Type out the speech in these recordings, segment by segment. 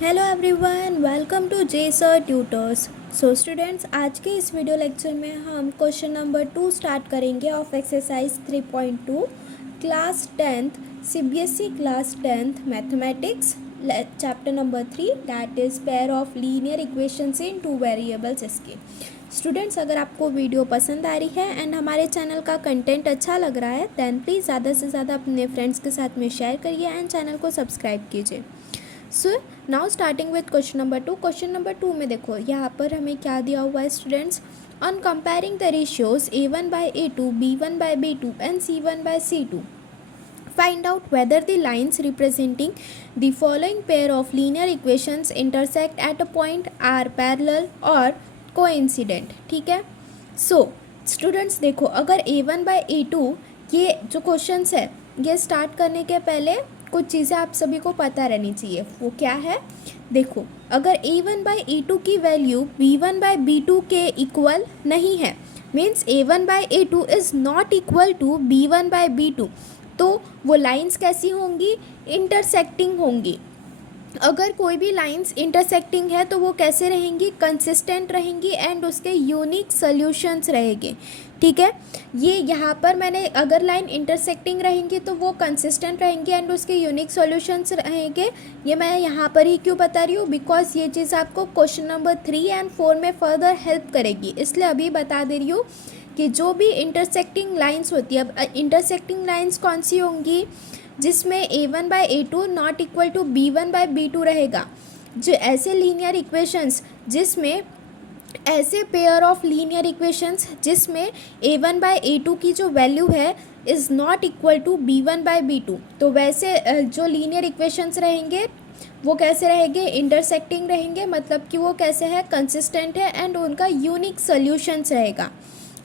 Hello everyone, welcome to J sir tutors. So students, आज के इस वीडियो लेक्चर में हम क्वेश्चन नंबर 2 स्टार्ट करेंगे of exercise 3.2 class 10th CBSE class 10th mathematics chapter number 3 that is pair of linear equations in two variables. इसके students, अगर आपको video पसंद आ रही है एंड हमारे चैनल का कंटेंट अच्छा लग रहा है दैन प्लीज़ ज़्यादा से ज़्यादा अपने फ्रेंड्स के साथ में शेयर करिए एंड चैनल को सब्सक्राइब कीजिए। So now starting with question number 2। Question number 2 में देखो यहाँ पर हमें क्या दिया हुआ है students. On comparing the ratios a1/a2, b1/b2 and c1/c2, find out whether the lines representing the following pair of linear equations intersect at a point are parallel or coincident। ठीक है। सो स्टूडेंट्स देखो, अगर a1/a2 ये जो questions है ये start करने के पहले कुछ चीज़ें आप सभी को पता रहनी चाहिए। वो क्या है? देखो, अगर a1/a2 की वैल्यू b1/b2 के इक्वल नहीं है, means a1/a2 is not equal to b1/b2, तो वो लाइंस कैसी होंगी? इंटरसेक्टिंग होंगी। अगर कोई भी लाइंस इंटरसेक्टिंग है तो वो कैसे रहेंगी? कंसिस्टेंट रहेंगी एंड उसके यूनिक सॉल्यूशंस रहेंगे। ठीक है, ये यहाँ पर मैंने अगर लाइन इंटरसेक्टिंग रहेंगी तो वो कंसिस्टेंट रहेंगी एंड उसके यूनिक सॉल्यूशंस रहेंगे। ये मैं यहाँ पर ही क्यों बता रही हूँ? बिकॉज ये चीज़ आपको क्वेश्चन नंबर 3 एंड 4 में फर्दर हेल्प करेगी, इसलिए अभी बता दे रही हूँ कि जो भी इंटरसेक्टिंग लाइन्स होती है, अब इंटरसेक्टिंग लाइन्स कौन सी होंगी? जिसमें a1/a2 not equal to b1/b2 रहेगा। जो ऐसे लीनियर इक्वेशंस जिसमें ऐसे पेयर ऑफ लीनियर इक्वेशंस जिसमें a1/a2 की जो वैल्यू है is not equal to b1/b2, तो वैसे जो लीनियर इक्वेशंस रहेंगे वो कैसे रहेंगे? इंटरसेक्टिंग रहेंगे, मतलब कि वो कैसे है? कंसिस्टेंट है एंड उनका यूनिक सॉल्यूशंस रहेगा।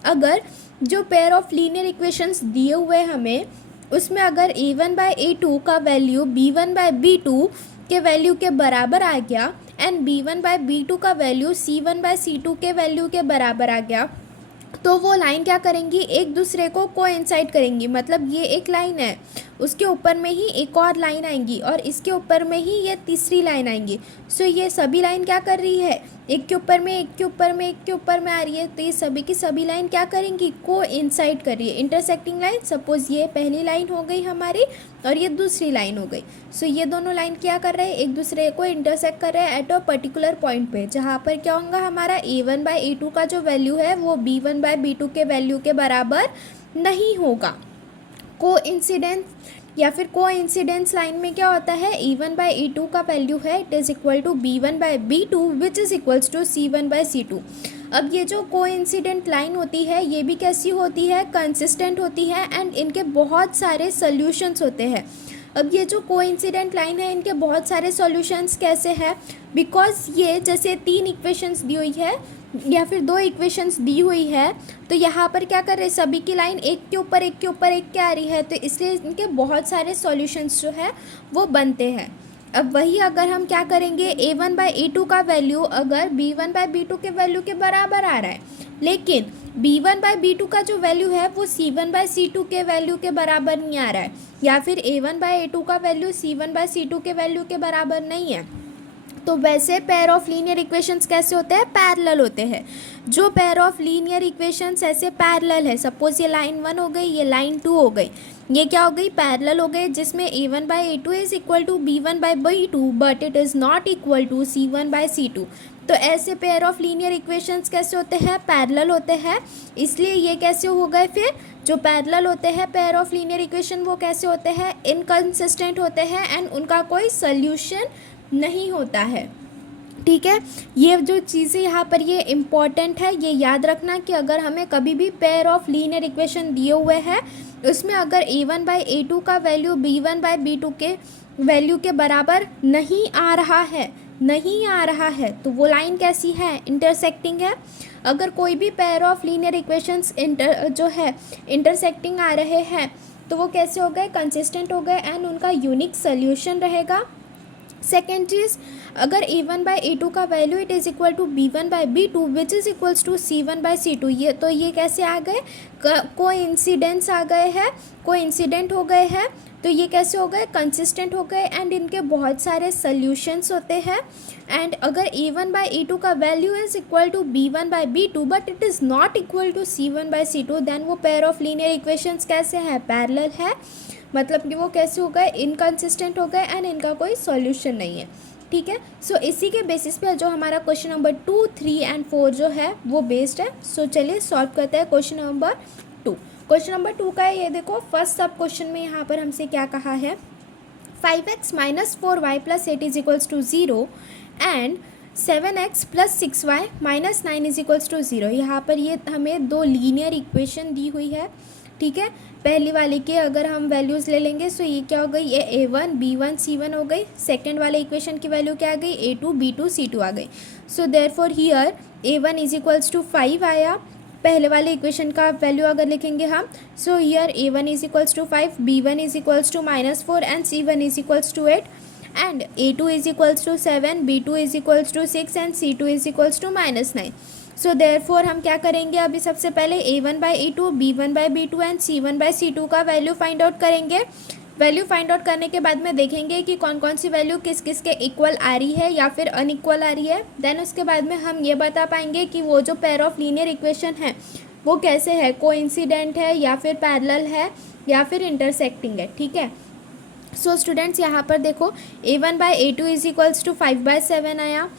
अगर जो पेयर ऑफ लीनियर इक्वेशंस दिए हुए हमें उसमें अगर a1/a2 का वैल्यू b1/b2 के वैल्यू के बराबर आ गया एंड b1/b2 का वैल्यू c1/c2 के वैल्यू के बराबर आ गया, तो वो लाइन क्या करेंगी? एक दूसरे को कोइंसाइड करेंगी। मतलब ये एक लाइन है, उसके ऊपर में ही एक और लाइन आएंगी और इसके ऊपर में ही ये तीसरी लाइन आएंगी। सो ये सभी लाइन क्या कर रही है? एक के ऊपर में एक के ऊपर में एक के ऊपर में आ रही है, तो ये सभी की सभी लाइन क्या करेंगी? कोइंसाइड कर रही है। इंटरसेक्टिंग लाइन, सपोज ये पहली लाइन हो गई हमारी और ये दूसरी लाइन हो गई। सो ये दोनों लाइन क्या कर रहे हैं? एक दूसरे को इंटरसेक्ट कर रहे हैं एट अ पर्टिकुलर पॉइंट पे, जहाँ पर क्या होगा? हमारा a1/a2 का जो वैल्यू है वो b1/b2 के वैल्यू के बराबर नहीं होगा। कोइंसिडेंस या फिर कोइंसिडेंस लाइन में क्या होता है? a1/a2 का वैल्यू है it is equal to b1/b2 which is equals to c1/c2। अब ये जो कोइंसिडेंट लाइन होती है ये भी कैसी होती है? कंसिस्टेंट होती है एंड इनके बहुत सारे सॉल्यूशंस होते हैं। अब ये जो कोइंसिडेंट लाइन है इनके बहुत सारे सॉल्यूशंस कैसे हैं? बिकॉज ये जैसे 3 इक्वेशंस दी हुई है या फिर 2 इक्वेशंस दी हुई है, तो यहाँ पर क्या कर रहे हैं? सभी की लाइन एक के ऊपर एक के ऊपर एक के आ रही है, तो इसलिए इनके बहुत सारे सॉल्यूशंस जो है वो बनते हैं। अब वही अगर हम क्या करेंगे? a1/a2 का वैल्यू अगर b1/b2 के वैल्यू के बराबर आ रहा है, लेकिन b1/b2 का जो वैल्यू है वो c1/c2 के वैल्यू के बराबर नहीं आ रहा है, या फिर a1/a2 का वैल्यू c1/c2 के वैल्यू के बराबर नहीं है, तो वैसे पेयर ऑफ लीनियर इक्वेशंस कैसे होते हैं? पैरेलल होते हैं। जो पेयर ऑफ लीनियर इक्वेशंस ऐसे पैरेलल है, सपोज ये लाइन 1 हो गई, ये लाइन 2 हो गई, ये क्या हो गई? पैरेलल हो गए, जिसमें a1/a2 is equal to b1/b2 but it is not equal to c1/c2। तो ऐसे पेयर ऑफ लीनियर इक्वेशंस कैसे होते हैं? पैरेलल होते हैं। इसलिए ये कैसे हो गए? फिर जो पैरेलल होते हैं पेयर ऑफ लीनियर इक्वेशन वो कैसे होते हैं? इनकंसिस्टेंट होते हैं एंड उनका कोई सॉल्यूशन नहीं होता है। ठीक है, ये जो चीज़ें यहाँ पर ये इम्पॉर्टेंट है, ये याद रखना कि अगर हमें कभी भी पेयर ऑफ लीनियर इक्वेशन दिए हुए हैं उसमें अगर a1/a2 का वैल्यू b1/b2 के वैल्यू के बराबर नहीं आ रहा है तो वो लाइन कैसी है? इंटरसेक्टिंग है। अगर कोई भी पेयर ऑफ लीनियर इक्वेशंस जो है इंटरसेक्टिंग आ रहे हैं तो वो कैसे हो गए? कंसिस्टेंट हो गए एंड उनका यूनिक सोल्यूशन रहेगा। सेकेंड चीज़, अगर a1/a2 का value it is equal to b1/b2 which is equals to c1/c2, ये कैसे आ गए? कोइंसिडेंस आ गए हैं, कोइंसिडेंट हो गए हैं। तो ये कैसे हो गए, कंसिस्टेंट हो गए एंड इनके बहुत सारे सॉल्यूशंस होते हैं। एंड अगर a1/a2 का value is equal to b1/b2 but it is not equal to c1/c2, then वो पेयर ऑफ लीनियर इक्वेशंस कैसे हैं, पैरेलल है, मतलब कि वो कैसे हो गए, इनकंसिस्टेंट हो गए एंड इनका कोई सॉल्यूशन नहीं है। ठीक है, सो इसी के बेसिस पे जो हमारा क्वेश्चन नंबर 2, 3 एंड 4 जो है वो बेस्ड है। सो चलिए सॉल्व करते हैं क्वेश्चन नंबर 2। क्वेश्चन नंबर 2 का है, ये देखो फर्स्ट सब क्वेश्चन में यहाँ पर हमसे क्या कहा है, 5x - 4y + 8 = 0 and 7x + 6y - 9 = 0। यहाँ पर ये हमें दो लीनियर इक्वेशन दी हुई है। ठीक है, पहली वाले के अगर हम वैल्यूज़ ले लेंगे सो ये क्या हो गई, ये a1 b1 c1 हो गई। सेकेंड वाले इक्वेशन की वैल्यू क्या आ गई, a2 b2 c2 आ गई। सो देयरफॉर हियर a1 = 5 आया। पहले वाले इक्वेशन का वैल्यू अगर लिखेंगे हम, so here a1 = 5, b1 = -4 and c1 = 8 and a2 = 7, b2 = 6 and c2 = -9। So therefore हम क्या करेंगे, अभी सबसे पहले a1/a2 b1/b2 एंड c1/c2 का वैल्यू फाइंड आउट करेंगे। वैल्यू फाइंड आउट करने के बाद में देखेंगे कि कौन कौन सी वैल्यू किस किस के इक्वल आ रही है या फिर अनइक्वल आ रही है। देन उसके बाद में हम ये बता पाएंगे कि वो जो पेयर ऑफ लीनियर इक्वेशन है वो कैसे है, कोइंसिडेंट है या फिर पैरेलल है या फिर इंटरसेक्टिंग है। ठीक है, सो स्टूडेंट्स यहाँ पर देखो a1/a2 = 5/7 आया,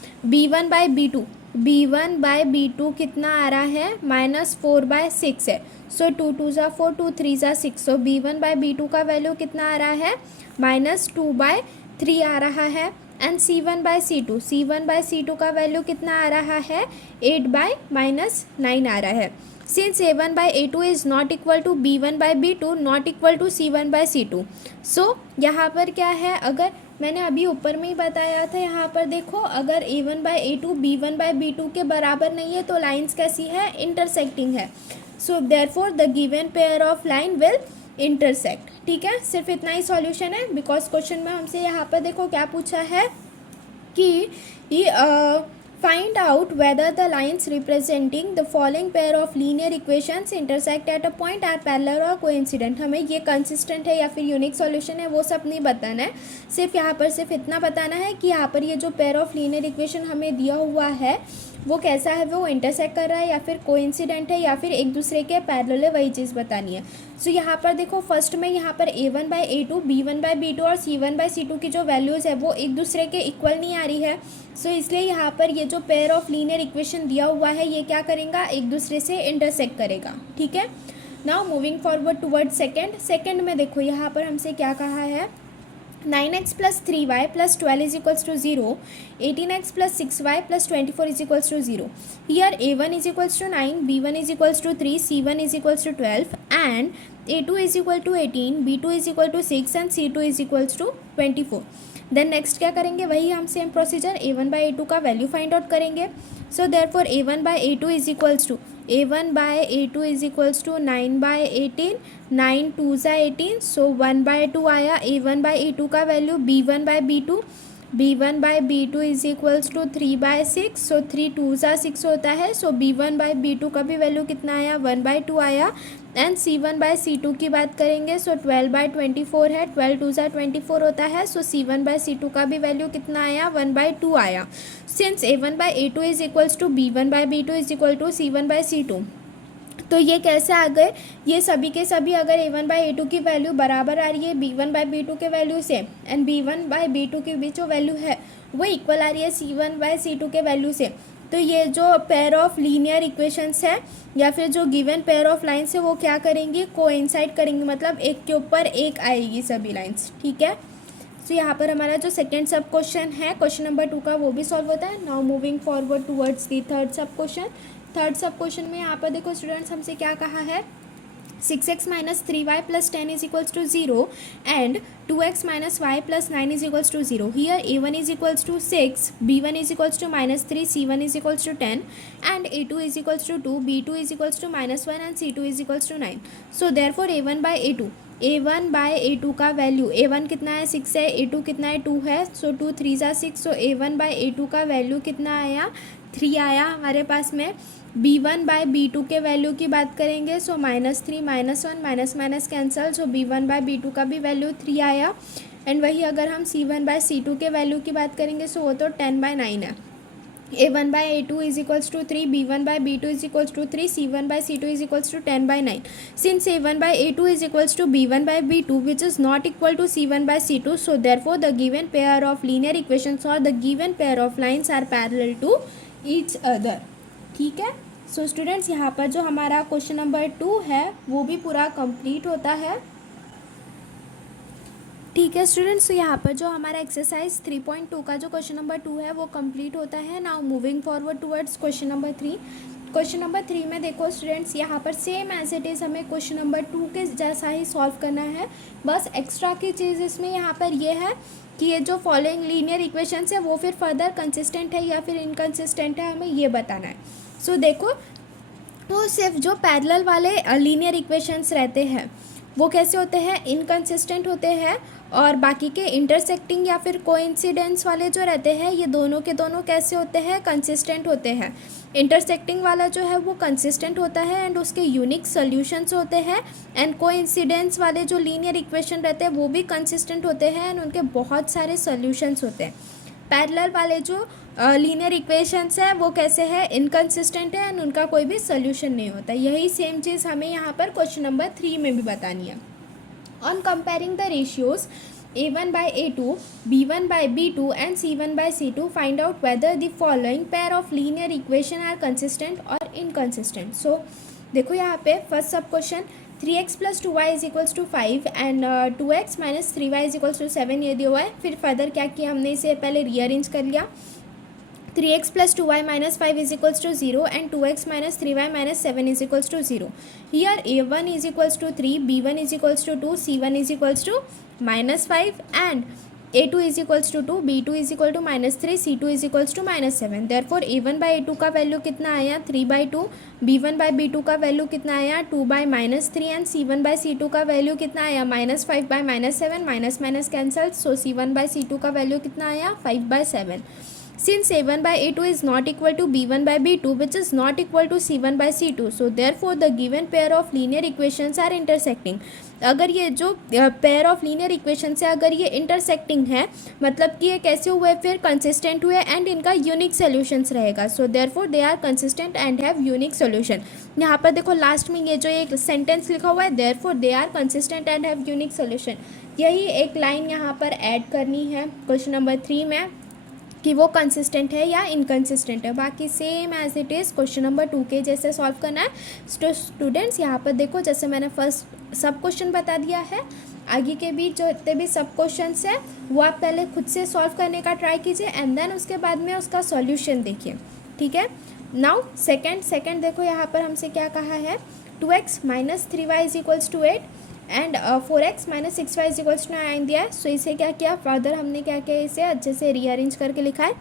b1/b2 कितना आ रहा है, -4/6 है। सो 2 2 ज़ा 4, 2 3 ज़ा 6। सो b1/b2 का वैल्यू कितना आ रहा है, -2/3 आ रहा है। एंड c1/c2 का वैल्यू कितना आ रहा है, 8/-9 आ रहा है। Since a1/a2 is not equal to b1/b2 not equal to c1/c2। So यहाँ पर क्या है, अगर मैंने अभी ऊपर में ही बताया था, यहाँ पर देखो अगर a1/a2 b1/b2 के बराबर नहीं है तो लाइंस कैसी है, इंटरसेक्टिंग है। So therefore the given pair of line will intersect. ठीक है, सिर्फ इतना ही सॉल्यूशन है, बिकॉज क्वेश्चन में हमसे यहाँ पर देखो क्या पूछा है कि find out whether the lines representing the following pair of linear equations intersect at a point are parallel or coincident। हमें ये consistent है या फिर यूनिक सॉल्यूशन है वो सब नहीं बताना है, सिर्फ यहाँ पर सिर्फ इतना बताना है कि यहाँ पर ये जो पेयर ऑफ लीनियर इक्वेशन हमें दिया हुआ है वो कैसा है, वो इंटरसेक्ट कर रहा है या फिर कोइंसिडेंट है या फिर एक दूसरे के पैरेलल है, वही चीज़ बतानी है। सो यहाँ पर देखो फर्स्ट में यहाँ पर a1/a2 b1/b2 और c1/c2 की जो वैल्यूज़ है वो एक दूसरे के इक्वल नहीं आ रही है। सो इसलिए यहाँ पर ये जो पेयर ऑफ लीनियर इक्वेशन दिया हुआ है ये क्या करेगा, एक दूसरे से इंटरसेक्ट करेगा। ठीक है, now moving forward toward second में देखो यहाँ पर हमसे क्या कहा है, 9x + 3y + 12 = 0, 18x + 6y + 24 = 0। Here a1 = 9, b1 = 3, c1 = 12 and a2 = 18, b2 = 6 and c2 = 24। Then next क्या करेंगे, वही हम सेम प्रोसीजर a1/a2 का वैल्यू फाइंड आउट करेंगे। सो देयरफॉर a1/a2 = 9/18, 9 2 ज़ा 18। सो 1/2 आया a1/a2 का वैल्यू, b1/b2 = 3/6। सो 3 2 ज़ा 6 होता है। सो b1/b2 का भी वैल्यू कितना आया, 1/2 आया। एंड c1/c2 की बात करेंगे सो 12/24 है, 12 2 ज़ा 24 होता है। सो c1/c2 का भी वैल्यू कितना आया, 1/2 आया। Since a1/a2 is equals to b1/b2 is equal to c1/c2, तो ये कैसे आ गए, ये सभी के सभी अगर a1/a2 की वैल्यू बराबर आ रही है b1/b2 के वैल्यू से एंड b1/b2 के बीच जो वैल्यू है वो इक्वल आ रही है c1/c2 के वैल्यू से, तो ये जो पेयर ऑफ लीनियर इक्वेशंस है या फिर जो गिवन पेयर ऑफ लाइन्स है वो क्या करेंगी, कोइंसाइड करेंगी, मतलब एक के ऊपर एक आएगी सभी लाइन्स। ठीक है, तो यहाँ पर हमारा जो सेकेंड सब क्वेश्चन है क्वेश्चन नंबर 2 का वो भी सॉल्व होता है। Now moving forward towards the third सब क्वेश्चन। थर्ड सब क्वेश्चन में यहाँ पर देखो स्टूडेंट्स हमसे क्या कहा है, 6x - 3y + 10 = 0 and 2x - y + 9 = 0। Here a1 = 6, b1 = -3, c1 = 10 and a2 = 2, b2 = -1 and c2 = 9। So therefore a1/a2 A1 by A2 का वैल्यू, A1 कितना है 6 है, A2 कितना है 2 है, सो 2 3 ज़ा 6, सो A1 बाय A2 का वैल्यू कितना आया 3 आया हमारे पास में। B1 बाय B2 के वैल्यू की बात करेंगे, सो -3 -1 माइनस माइनस कैंसल, सो B1 बाय B2 का भी वैल्यू 3 आया। एंड वही अगर हम C1 बाय C2 के वैल्यू की बात करेंगे, सो वो तो 10/9 है। A1 by A2 is equals to 3, B1 by B2 is equals to 3, C1 by C2 is equals to 10/9. Since A1 by A2 is equals to B1 by B2, which is not equal to C1 by C2, so therefore the given pair of linear equations or the given pair of lines are parallel to each other. ठीक है, so students यहाँ पर जो हमारा question number 2 है वो भी पूरा कंप्लीट होता है। ठीक है स्टूडेंट्स, तो यहाँ पर जो हमारा एक्सरसाइज 3.2 का जो क्वेश्चन नंबर 2 है वो कंप्लीट होता है। Now moving forward towards question number 3। Question number 3 में देखो स्टूडेंट्स, यहाँ पर सेम एज इट इज़ हमें क्वेश्चन नंबर 2 के जैसा ही सॉल्व करना है। बस एक्स्ट्रा की चीज़ इसमें यहाँ पर ये है कि ये जो फॉलोइंग लीनियर इक्वेशंस है वो फिर फर्दर कंसिस्टेंट है या फिर इनकन्सिस्टेंट है, हमें ये बताना है। सो देखो, तो सिर्फ जो पैरेलल वाले लीनियर इक्वेशंस रहते हैं वो कैसे होते हैं, इनकन्सिस्टेंट होते हैं, और बाकी के इंटरसेक्टिंग या फिर कोइंसिडेंस वाले जो रहते हैं ये दोनों के दोनों कैसे होते हैं, कंसिस्टेंट होते हैं। इंटरसेक्टिंग वाला जो है वो कंसिस्टेंट होता है एंड उसके यूनिक सॉल्यूशंस होते हैं, एंड कोइंसिडेंस वाले जो लीनियर इक्वेशन रहते हैं वो भी कंसिस्टेंट होते हैं एंड उनके बहुत सारे सॉल्यूशंस होते हैं। पैरेलल वाले जो लीनियर इक्वेशंस है वो कैसे है, इनकन्सिस्टेंट है एंड उनका कोई भी सोल्यूशन नहीं होता। यही सेम चीज़ हमें यहाँ पर क्वेश्चन नंबर 3 में भी बतानी है। On comparing the ratios A1 by A2, B1 by B2 and C1 by C2, find out whether the following pair of linear equation are consistent or inconsistent. So देखो यहाँ पे फर्स्ट सब question 3x plus 2y is equals to 5 and 2x minus 3y is equals to 7 ये दिया हुआ है। फिर further क्या किया हमने, इसे पहले रीअरेंज कर लिया। 3x plus 2y minus 5 is equals to 0 and 2x minus 3y minus 7 is equals to 0. Here A1 is equals to 3, B1 is equals to 2, C1 is equals to minus 5 and A2 is equals to 2, B2 is equal to minus 3, C2 is equals to minus 7. Therefore A1 by A2 का value कितना आया 3/2, B1 by B2 का value कितना आया 2/-3 and C1 by C2 का value कितना आया -5/-7, minus minus cancel, so C1 by C2 का वैल्यू कितना आया 5/7. Since A1 by A2 is not equal to B1 by B2, which is not equal to C1 by C2, so therefore the given pair of linear equations are intersecting. अगर ये जो pair of linear equations है अगर ये intersecting है, मतलब कि ये कैसे हुए, फिर कंसिस्टेंट हुए एंड इनका यूनिक सोल्यूशंस रहेगा। So therefore they are consistent and have unique solution. यहाँ पर देखो लास्ट में ये जो एक सेंटेंस लिखा हुआ है, therefore they are consistent and have unique solution, यही एक लाइन यहाँ पर ऐड करनी है क्वेश्चन नंबर 3 में कि वो कंसिस्टेंट है या इनकन्सिस्टेंट है। बाकी same as it is question number 2 के जैसे सॉल्व करना है। तो स्टूडेंट्स यहाँ पर देखो, जैसे मैंने फर्स्ट सब क्वेश्चन बता दिया है, आगे के भी जो इतने भी सब क्वेश्चंस हैं वो आप पहले खुद से सॉल्व करने का ट्राई कीजिए एंड देन उसके बाद में उसका सॉल्यूशन देखिए। ठीक है, नाउ सेकेंड देखो यहाँ पर हमसे क्या कहा है, 2x minus 3y is equals to 8 and 4x minus 6y is equals to 9 दिया है। सो इसे क्या किया, फर्दर हमने क्या किया, इसे अच्छे से रीअरेंज करके लिखा है।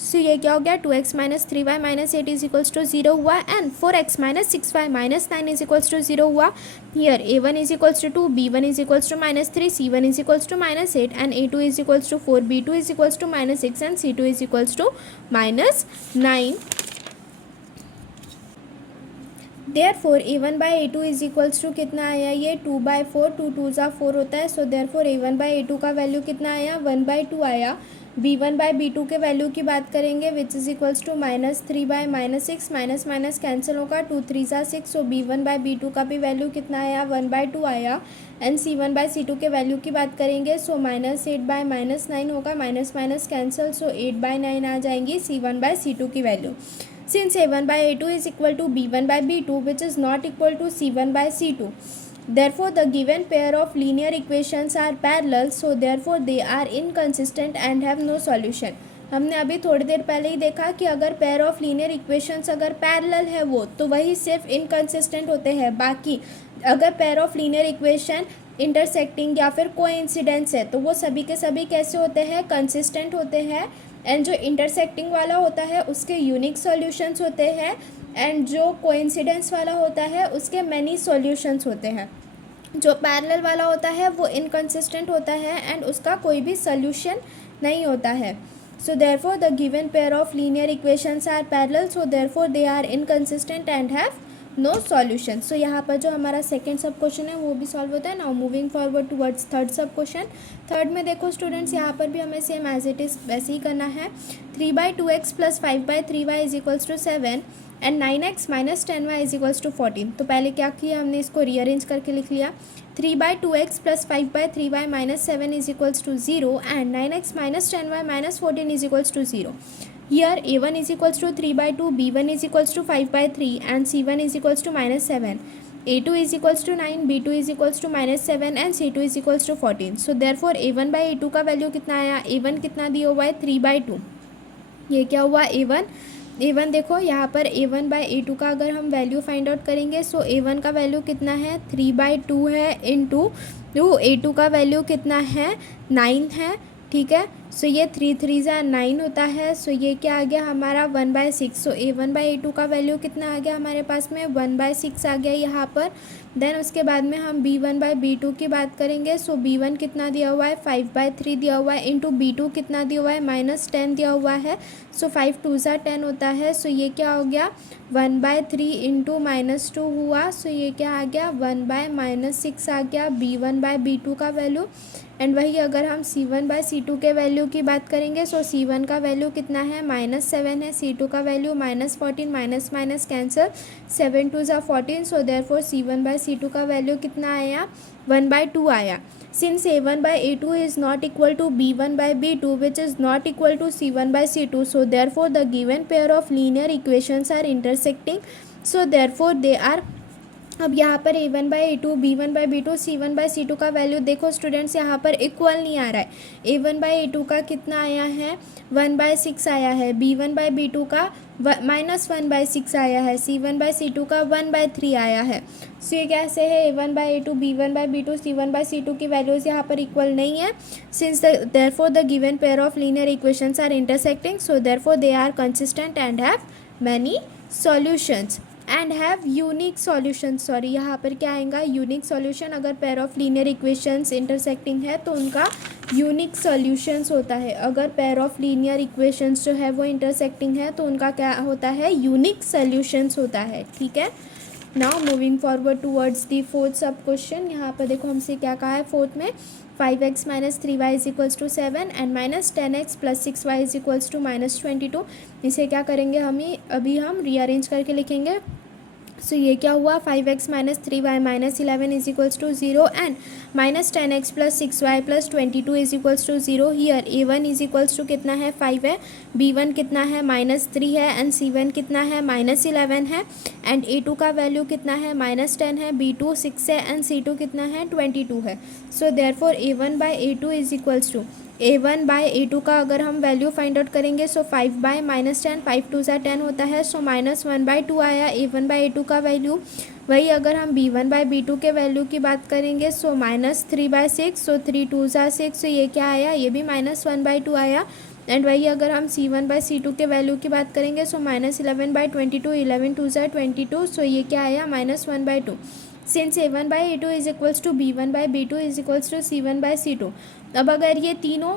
सो ये क्या हो गया, 2x minus 3y minus 8 is equals to 0 हुआ and 4x minus 6y minus 9 is equals to 0 हुआ। Here A1 is equals to 2, B1 is equals to minus 3, C1 is equals to minus 8 and A2 is equals to 4, B2 is equals to minus 6 and C2 is equals to minus 9. Therefore A1 by A2 is equals to कितना आया, ये 2/4, 2 2 ज़ा 4 होता है। सो therefore A1 by A2 का value कितना आया 1/2 आया। B1 by B2 के वैल्यू की बात करेंगे which is equals to -3/-6, minus minus cancel होगा, 2 3 ज़ा 6, सो B1 by B2 का भी वैल्यू कितना आया 1/2 आया। एंड C1 by C2 के वैल्यू की बात करेंगे, सो -8/-9 होगा, माइनस माइनस कैंसिल, सो 8/9 आ जाएंगी C1 by C2 की value. Since A1 by A2 is equal to B1 by B2, which is not equal to C1 by C2, therefore the given pair of linear equations are parallel, so therefore they are inconsistent and have no solution. हमने अभी थोड़ी देर पहले ही देखा कि अगर pair of linear equations अगर parallel है वो तो वही सिर्फ इनकन्सिस्टेंट होते हैं। बाकी अगर pair of linear equation intersecting या फिर कोइंसिडेंस है तो वो सभी के सभी कैसे होते हैं, कंसिस्टेंट होते हैं। एंड जो इंटरसेक्टिंग वाला होता है उसके यूनिक सॉल्यूशंस होते हैं एंड जो कोइंसिडेंस वाला होता है उसके मैनी सॉल्यूशंस होते हैं। जो पैरेलल वाला होता है वो इनकंसिस्टेंट होता है एंड उसका कोई भी सोल्यूशन नहीं होता है. So therefore the given pair of linear equations are parallel, so therefore they are inconsistent and have no solution. So यहाँ पर जो हमारा सेकंड सब क्वेश्चन है वो भी सॉल्व होता है. Now moving forward towards third सब क्वेश्चन. थर्ड में देखो स्टूडेंट्स, यहाँ पर भी हमें सेम एज इट इज़ वैसे ही करना है. 3/2x plus 5/3y is equals to 7 and 9x minus 10y is equals to 14. तो पहले क्या किया हमने, इसको रीअरेंज करके लिख लिया. 3/2x plus 5/3y minus 7 is equals to 0 and 9x minus 10y minus 14 is equals to 0. Here a1 is equals to 3/2, b1 is equals to 5/3 and c1 is equals to minus 7. a2 is equals to 9, b2 is equals to minus 7 and c2 is equals to 14. So therefore a1 by a2 का value कितना आया, a1 कितना दिया हुआ है 3/2. ये क्या हुआ a1 देखो यहाँ पर a1 बाई a2 का अगर हम वैल्यू फाइंड आउट करेंगे, सो a1 का वैल्यू कितना है 3/2 है इंटू a2 का वैल्यू कितना है 9 है. ठीक है, सो ये 3×3 = 9 होता है. सो ये क्या आ गया हमारा 1/6. सो a1 बाई a2 का वैल्यू कितना आ गया हमारे पास में 1/6 आ गया यहाँ पर. देन उसके बाद में हम b1 बाई b2 की बात करेंगे. सो b1 कितना दिया हुआ है 5/3 दिया हुआ है इंटू b2 कितना दिया हुआ है -10 दिया हुआ है. सो 5×2 = 10 होता है. सो ये क्या हो गया 1/3 इंटू -2 हुआ. सो ये क्या आ गया 1/-6 आ गया b1 बाई b2 का वैल्यू. एंड वही अगर हम c1 बाई c2 के वैल्यू की बात करेंगे, सो c1 का वैल्यू कितना है -7 है, c2 का value -14, minus minus cancer, 7×2 = 14. So therefore c1 by c2 का वैल्यू कितना आया 1/2 आया. Since a1 by a2 is not equal to b1 by b2 which is not equal to c1 by c2, so therefore the given pair of linear equations are intersecting. So therefore they are, अब यहाँ पर a1 by a2, b1 by b2, c1 by c2 का value देखो students यहाँ पर equal नहीं आ रहा है. a1 बाई a2 का कितना आया है 1/6 आया है, b1 बाई b2 का -1/6 आया है, c1 बाई c2 का 1/3 आया है. सो ये कैसे है a1 by a2, b1 by b2, c1 by c2 की वैल्यूज़ यहाँ पर इक्वल नहीं है. Since therefore the given pair of linear equations are intersecting, so therefore they are consistent and have many solutions and have unique solution. Sorry, यहाँ पर क्या आएगा unique solution. अगर pair of linear equations intersecting है तो उनका unique solutions होता है. अगर पेयर ऑफ लीनियर इक्वेशंस जो है वो इंटरसेक्टिंग है तो उनका क्या होता है यूनिक सॉल्यूशंस होता है. ठीक है, now moving forward towards the fourth सब क्वेश्चन. यहाँ पर देखो हमसे क्या कहा है फोर्थ में 5x minus 3y is equals to 7 and -10x plus 6y is equals to -22. इसे क्या करेंगे अभी हम रीअरेंज करके लिखेंगे. सो ये क्या हुआ 5x minus 3y minus 11 is equals to 0 and -10x plus 6y plus 22 is equals to 0. Here a1 is equals to कितना है 5 है, b1 कितना है -3 है एंड c1 कितना है -11 है एंड a2 का वैल्यू कितना है -10 है, b2 6 है एंड c2 कितना है 22 है. So therefore a1 by a2 is equals to a1 by a2 का अगर हम वैल्यू फाइंड आउट करेंगे, सो 5/-10, 5×2 = 10 होता है. सो -1/2 आया a1 बाई a2 का वैल्यू. वही अगर हम b1 बाई b2 के वैल्यू की बात करेंगे, सो -3/6, सो 3×2 = 6. सो ये क्या आया, ये भी -1/2 आया. एंड वही अगर हम c1 बाई c2 के वैल्यू की बात करेंगे, सो -11/22, 11×2 = 22. सो ये क्या आया -1/2. Since a1 by a2 is equals to b1 by b2 is equals to c1 by c2. अब अगर ये तीनों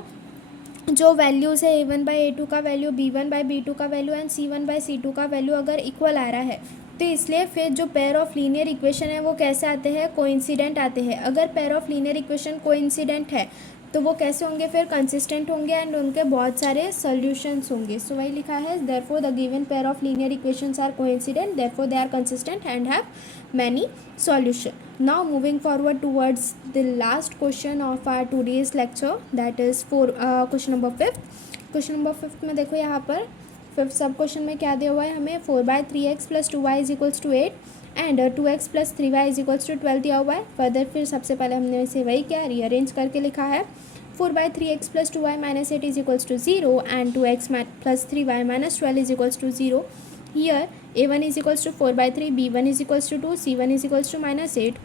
जो वैल्यूज़ है a1 बाई a2 का वैल्यू, b1 बाई b2 का value and c1 by c2 का वैल्यू अगर इक्वल आ रहा है, तो इसलिए फिर जो पेयर ऑफ लीनियर इक्वेशन है वो कैसे आते हैं, कोइंसिडेंट आते हैं. अगर pair of linear equation coincident है तो वो कैसे होंगे, फिर कंसिस्टेंट होंगे एंड उनके बहुत सारे सॉल्यूशंस होंगे. सो वही लिखा है therefore the given pair of linear equations are coincident, therefore they are consistent and have many solution. Now moving forward towards the last question of our today's lecture, that is for question number 5. Question number 5 में देखो यहाँ पर 5th सब question में क्या दिया हुआ है हमें 4/3x plus 2y is equals to 8 and 2x plus 3y is equals to 12 दिया हुआ है. फर्दर फिर सबसे पहले हमने इसे वही क्या रीअरेंज करके लिखा है. 4/3x plus 2y minus 8 is equals to 0 and 2x plus 3y minus 12 is equals to 0. Here a1 is equals to 4/3, b1 is equals to 2, c1 is equals to -8,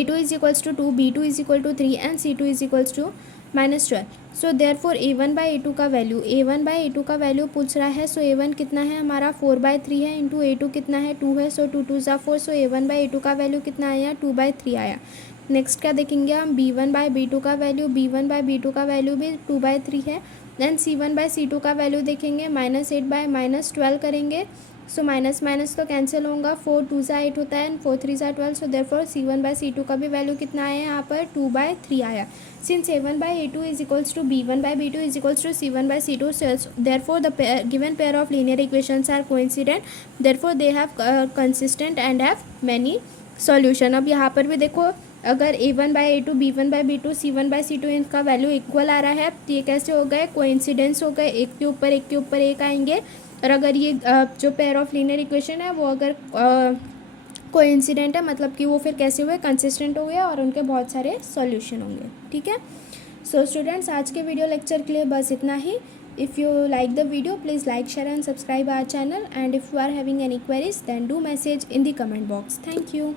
a2 is equals to 2, b2 is equal to 3 and c2 is equals to -12. So therefore a1 by a2 का value पूछ रहा है. सो a1 कितना है हमारा 4/3 है into a2 कितना है 2 है. सो 2×2 = 4. सो a1 by a2 का वैल्यू कितना आया 2/3 आया. नेक्स्ट क्या देखेंगे हम, b1/b2 का वैल्यू, b1/b2 का वैल्यू भी 2/3 है। देन c1/c2 का वैल्यू देखेंगे, -8/-12 करेंगे। सो माइनस माइनस तो कैंसिल होगा, 4 2 सा 8 होता है एंड 4 3 सा 12। सो देयरफॉर c1/c2 का भी वैल्यू कितना आया यहाँ पर, 2/3 आया। Since a1/a2 is equals to b1/b2 is equals to c1/c2, therefore the given pair of linear equations are coincident, therefore they have consistent and have many solution. अब यहाँ पर भी देखो, अगर a1/a2 b1/b2 c1/c2 इनका वैल्यू इक्वल आ रहा है तो ये कैसे हो गए, कोइंसिडेंस हो गए, एक के ऊपर एक आएंगे। और अगर ये जो पेयर ऑफ लीनियर इक्वेशन है वो अगर कोइंसिडेंट है, मतलब कि वो फिर कैसे हुए, कंसिस्टेंट हो गए और उनके बहुत सारे सॉल्यूशन होंगे। ठीक है। सो स्टूडेंट्स, आज के वीडियो लेक्चर के लिए बस इतना ही। If you like the video, please like, share and subscribe our channel, and if you are having any queries then do message in the comment box. Thank you.